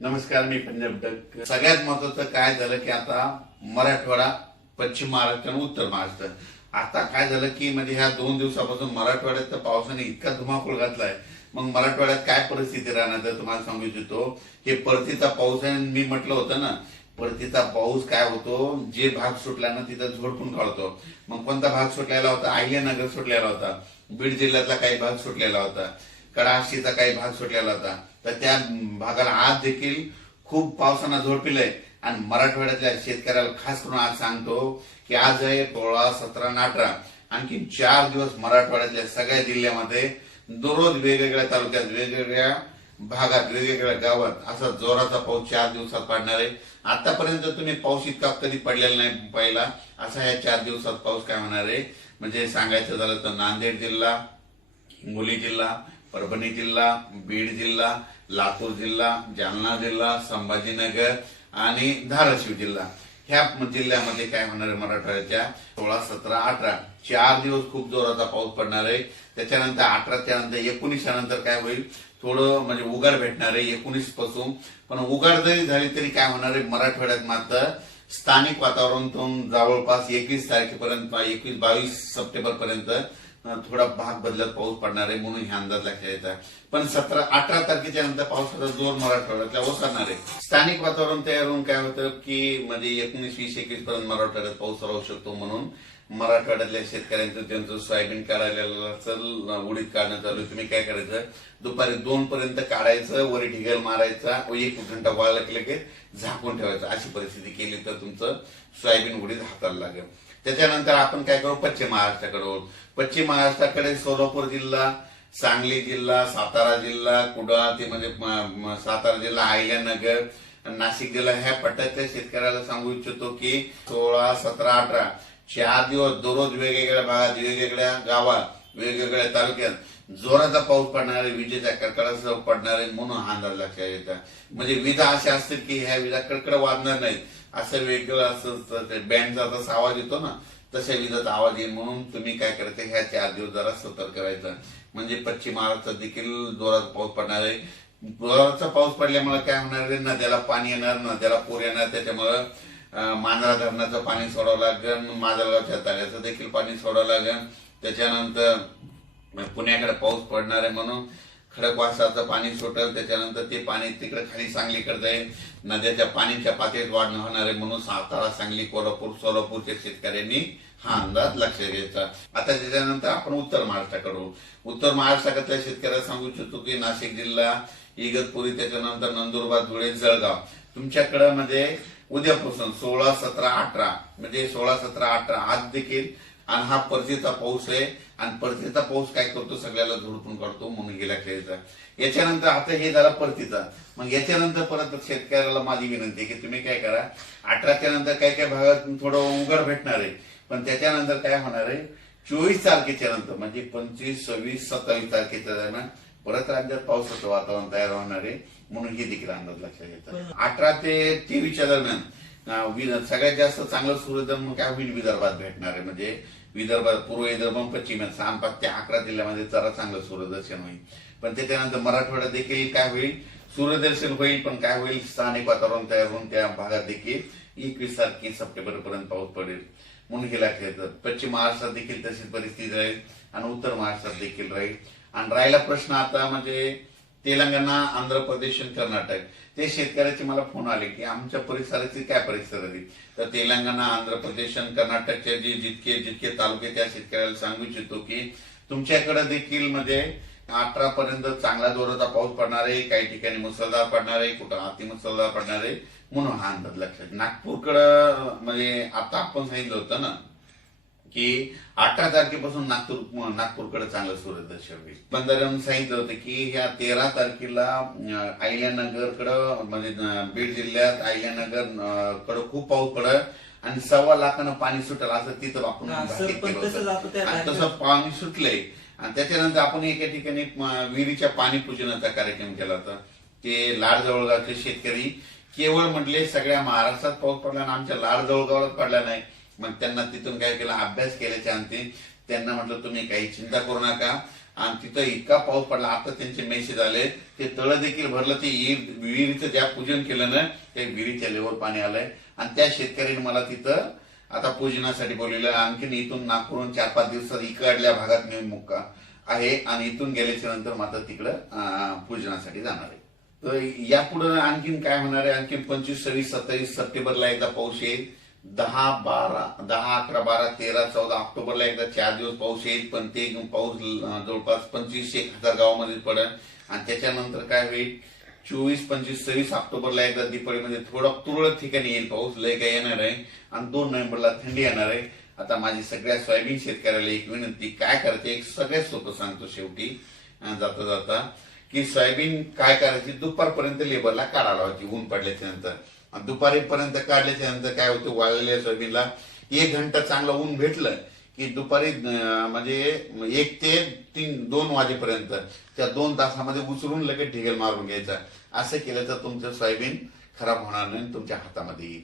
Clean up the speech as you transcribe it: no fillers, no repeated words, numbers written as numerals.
नमस्कार, मी पंजाब डक. सगळ्यात महत्वाचं काय झालं की आता मराठवाडा, पश्चिम महाराष्ट्र आणि उत्तर महाराष्ट्र, आता काय झालं की म्हणजे ह्या 2 दिवसापासून मराठवाड्यात तर पावसाने इतका धुमाकूळ घातलाय. मग मराठवाड्यात काय परिस्थिती राहणार तर तुम्हाला सांगू इच्छितो. हे परतीचा पाऊस आहे. मी म्हटलं होतं ना, परतीचा पाऊस काय होतो, जे भाग सुटला ना तिथं झोडपून काढतो. मग कोणता भाग सुटलेला होता? अहिल्यानगर सुटलेला होता, बीड जिल्ह्यातला काही भाग सुटलेला होता, कडाशीचा काही भाग सुटलेला होता. तर त्या भागाला आज देखील खूप पावसानं झोडपिलंय. आणि मराठवाड्यातल्या शेतकऱ्याला खास करून आज सांगतो की आज आहे 16, 17 आणि 18, आणखी 4 दिवस मराठवाड्यातल्या सगळ्या जिल्ह्यामध्ये दररोज वेगवेगळ्या तालुक्यात, वेगवेगळ्या भागात, वेगवेगळ्या गावात असा जोराचा पाऊस 4 दिवसात पडणार आहे. आतापर्यंत तुम्ही पाऊस इतका कधी पडलेला नाही पहिला, असा या 4 दिवसात पाऊस काय होणार आहे. म्हणजे सांगायचं झालं तर नांदेड जिल्हा, हिंगोली जिल्हा, परभणी जिल्हा, बीड जिल्हा, लातूर जिल्हा, जालना जिल्हा, संभाजीनगर आणि धाराशिव जिल्हा, ह्या जिल्ह्यामध्ये काय होणार आहे, मराठवाड्याच्या 16, 17, 18 4 दिवस खूप जोराचा पाऊस पडणार आहे. त्याच्यानंतर 18च्या नंतर 19 नंतर काय होईल, थोडं म्हणजे उघाड भेटणार आहे 19 पासून. पण उघाड जरी झाली तरी काय होणार आहे, मराठवाड्यात मात्र स्थानिक वातावरणातून जवळपास 21 तारखेपर्यंत, 21-22 सप्टेंबर पर्यंत थोडा भाग बदलत पाऊस पडणार आहे. म्हणून हे अंदाज लक्षात येतात. पण 17-18 तारखेच्या नंतर पावसाचा जोर मराठवाड्यातल्या ओसरणार आहे. स्थानिक वातावरण तयार होऊन काय होतं की म्हणजे 19, 20, 21 पर्यंत मराठवाड्यात पाऊस राहू शकतो. म्हणून मराठवाड्यातल्या शेतकऱ्यांचं ज्यांचं सोयाबीन काढायला चल, उडीद काढणं चालू, तुम्ही काय करायचं, दुपारी 2 पर्यंत काढायचं, वरी ढिगल मारायचा, 1 घंटा वाळला की झाकून ठेवायचं. अशी परिस्थिती केली तर तुमचं सोयाबीन उडीद हाताला लागेल. त्याच्यानंतर आपण काय करू, पश्चिम महाराष्ट्राकडे. पश्चिम महाराष्ट्राकडे सोलापूर जिल्हा, सांगली जिल्हा, सातारा जिल्हा, कुडाळ ते म्हणजे सातारा जिल्हा, अहिल्यानगर, नाशिक जिल्हा, ह्या पट्ट्यातल्या शेतकऱ्याला सांगू इच्छितो की 16, 17, 18 4 दिवस दररोज वेगवेगळ्या भागात, वेगवेगळ्या गावात, वेगवेगळ्या तालुक्यात जोराचा पाऊस पडणार आहे, विजेच्या कडकडासह पडणार आहे. म्हणून हा अंदाज लक्षात येतात. म्हणजे विजा अशा असतील की ह्या विजा कडकड वाजणार नाहीत, असं वेगळं असं बँडचा जसा आवाज येतो ना, तशा विजाचा आवाज येईल. म्हणून तुम्ही काय करायचं, ह्या 4 दिवस जरा सतर्क करायचं. म्हणजे पश्चिम महाराष्ट्रात देखील जोराचा पाऊस पडणार आहे. जोराचा पाऊस पडल्यामुळे काय होणार आहे, नद्याला पाणी येणार, नद्याला पूर येणार. त्याच्यामुळं मांजरा धरणाचं पाणी सोडावं लागेल, माजलगावच्या तळ्याचं देखील पाणी सोडावं लागेल. त्याच्यानंतर पुण्याकडे पाऊस पडणार आहे म्हणून खडकवासलाचं पाणी सुटेल. त्याच्यानंतर ते पाणी तिकडे खाली सांगलीकडे जाईल. नद्याच्या पाण्याच्या पातळीत वाढ होणार आहे. म्हणून सातारा, सांगली, कोल्हापूर, सोलापूरच्या शेतकऱ्यांनी हा अंदाज लक्षात घ्यायचा. आता त्याच्यानंतर आपण उत्तर महाराष्ट्राकडे. उत्तर महाराष्ट्रातल्या शेतकऱ्याला सांगू इच्छितो की नाशिक जिल्हा, इगतपुरी, त्याच्यानंतर नंदुरबार, धुळे, जळगाव, तुमच्याकडे म्हणजे उद्यापासून 16, 17, 18 म्हणजे 16, 17, 18 आज देखील. आणि हा परतीचा पाऊस आहे. आणि परतीचा पाऊस काय करतो, सगळ्याला झोडपून काढतो. म्हणून गेला खेळायचा. याच्यानंतर आता हे झाला परतीचा. मग याच्यानंतर परत शेतकऱ्याला माझी विनंती आहे की तुम्ही काय करा, 18च्या नंतर काही काही भागात थोडं उघड भेटणार आहे. पण त्याच्यानंतर काय होणार आहे, 24 तारखेच्या नंतर म्हणजे 25, 26, 27 तारखेच्या दरम्यान परत राज्यात पावसाचं वातावरण तयार होणार आहे. म्हणून हे देखील अंदाज लक्षात घ्यायचा. 18 ते 23च्या दरम्यान सगळ्यात जास्त चांगलं सूर्यदर्शन काय होईल, विदर्भात भेटणार आहे. म्हणजे विदर्भात, पूर्व विदर्भ, पश्चिम 5 ते 11 जिल्ह्यामध्ये जरा चांगलं सूर्यदर्शन होईल. पण त्याच्यानंतर मराठवाड्यात देखील काय होईल, सूर्यदर्शन होईल. पण काय होईल, स्थानिक वातावरण तयार होऊन त्या भागात देखील 21 तारखे सप्टेंबर पर्यंत पाऊस पडेल. म्हणून हे लक्षात येतं. पश्चिम महाराष्ट्रात देखील तशीच परिस्थिती राहील आणि उत्तर महाराष्ट्रात देखील राहील. आणि राहिला प्रश्न आता म्हणजे तेलंगणा, आंध्र प्रदेश आणि कर्नाटक, ते शेतकऱ्याचे मला फोन आले की आमच्या परिसराची काय परिस्थिती. तर तेलंगणा, आंध्र प्रदेश आणि कर्नाटकचे जे जितके तालुके, त्या शेतकऱ्याला सांगू इच्छितो की तुमच्याकडे देखील म्हणजे 18 पर्यंत चांगला जोराचा पाऊस पडणार आहे. काही ठिकाणी मुसळधार पडणार आहे, कुठं अतिमुसळधार पडणार आहे. म्हणून हा अंदाज लक्षात. नागपूरकडं म्हणजे आता आपण सांगितलं होतं ना की 18 तारखेपासून नागपूरकडे चांगलं सूर्यदर्शन होईल. बंधाऱ्यानं सांगितलं होतं की ह्या 13 तारखेला अहिल्यानगरकडं म्हणजे बीड जिल्ह्यात अहिल्यानगर कडे खूप पाऊस पडत आणि 1.25 लाखानं पाणी सुटेल असं तिथं आपण तसं पाणी सुटलंय. आणि त्याच्यानंतर आपण एका ठिकाणी विहिरीच्या पाणी पूजनाचा कार्यक्रम केला होता. ते लाड जवळगावचे शेतकरी केवळ म्हटले सगळ्या महाराष्ट्रात पाऊस पडला आणि आमच्या लाड जवळगावात पडला नाही. मग त्यांना तिथून काय केलं, अभ्यास केल्याच्या अंती त्यांना म्हटलं तुम्ही काही चिंता करू नका, आणि तिथं इतका पाऊस पडला. आता त्यांचे मेसेज आले ते तळं देखील भरलं. ते विहिरीचं ज्या पूजन केलं ना त्या विहिरीच्या लेवर पाणी आलंय. आणि त्या शेतकऱ्यांनी मला तिथं आता पूजनासाठी बोलवलं. आणखीन इथून नागपूरहून 4-5 दिवसात इकडल्या भागात नेऊन मुक्का आहे आणि इथून गेल्याच्या नंतर मात्र तिकडं पूजनासाठी जाणार आहे. तर यापुढे आणखीन काय होणार आहे, आणखीन 25, 26, 27 सप्टेंबरला एकदा पाऊस येईल. 10, 11, 12, 13, 14 ऑक्टोबरला एकदा 4 दिवस पाऊस येईल. पण ते पाऊस जवळपास 2500-1000 गावामध्ये पडेल. आणि त्याच्यानंतर काय होईल, 24, 25, 26 ऑक्टोबरला एकदा दिवाळीमध्ये थोडं तुरळक ठिकाणी येईल पाऊस, लय काय येणार आहे. आणि 2 नोव्हेंबरला थंडी येणार आहे. आता माझी सगळ्या सोयाबीन शेतकऱ्याला एक विनंती, काय करायचे एक सगळ्यात सोपं सांगतो शेवटी जाता जाता, की सोयाबीन काय करायची, दुपारपर्यंत लेबरला काढायला लावायची ऊन पडल्याच्या नंतर. दुपारीपर्यंत काढल्याच्या नंतर काय होतं, वाळलेल्या सोयाबीनला 1 घंटा चांगलं ऊन भेटलं की दुपारी म्हणजे 1 ते 2 वाजेपर्यंत त्या 2 तासामध्ये उचलून लगेच ढिगल मारून घ्यायचा. असं केलं तर तुमचं सोयाबीन खराब होणार नाही, तुमच्या हातामध्ये येईल.